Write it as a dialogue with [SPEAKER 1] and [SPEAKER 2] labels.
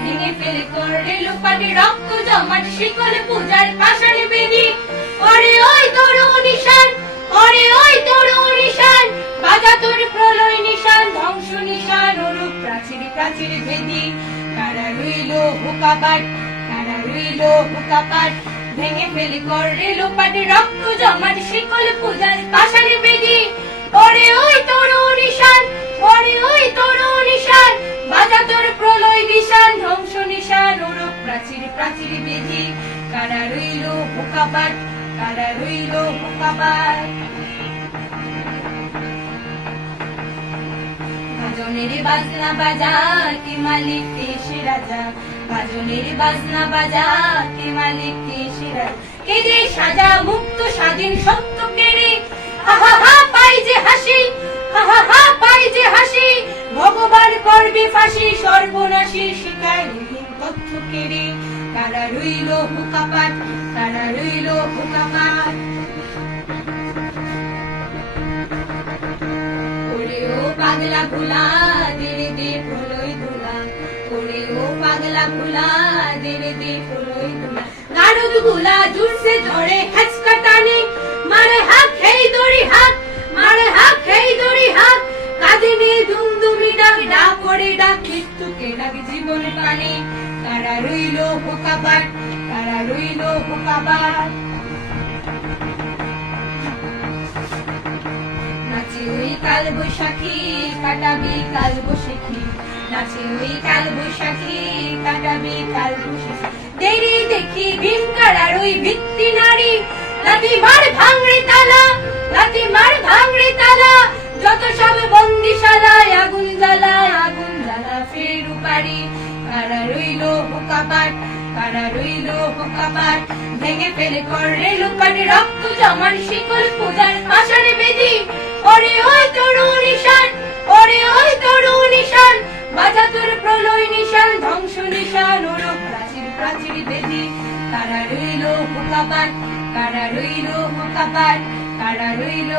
[SPEAKER 1] ভেঙে ফেলে করলে লোপাটে রক্ত জমাট শিকল পূজার পাশারে প্রাচীর ভেদি কারা রইল বোকাপাট কারা রইল বোকাপাট ভেঙে ফেলে করলে লোপাটে রক্ত জমাট, শিকল পূজার পাশারে বেদি। ওরে ওই তোর নিশান ওরে ওই তোর নিশান বাজা তোর প্রলয় নিশান ধ্বংস নিশান ওরূপ প্রাচীর প্রাচীর বেদি। কারা রইল হুকাবাট কারা রইল হুকাবাট বাজনের বাজনা বাজা, কে মালিক, কে রাজা? বাজনের বাজনা বাজা, কে মালিক, কে রাজা? কে যে সাজা মুক্ত, স্বাধীন সত্য কেড়ে? হা হা পাই যে হাসি, হা পাই যে হাসি। ভগবান করবে ফাঁসি, সর্বনাশী শিকায় তথ্য কেড়ে? তারা রইল হুকাপাট তারা রইল হুকাপাট পাগলা দে প্রলয় দুলা। ওরে ও পাগলা দেরে দে প্রলয় দুলা। নারদগুলা জুড়ছে ঝড়ে হেচকা টানে মারে হাত খেই দড়ি হাত মারে হাত খেই দড়ি হাত কাঁধে দুমদুমি ডাক ডাক করে ডাক মৃত্যুকে ডাক জীবন পানে তারা রইল হোকাবাট তারা রইল হোকাবাট দেরি দেখি ভীমকার ওই ভিত্তি নারী। লাতি মার ভাঙড়ে তালা, লাতি মার ভাঙড়ে তালা। যত সব বন্দিশালায় আগুন জ্বালায় আগুন জ্বালা ফের উপারি কারা রইল হুকাপাট কারা রইল হুকাপাট ভেঙে ফেলে করে লুকাটে রক্ত জমার শিকল পূজার পাশারে তারা রইল হুকাপাট কারা রইল হুকাপাট কারা রইল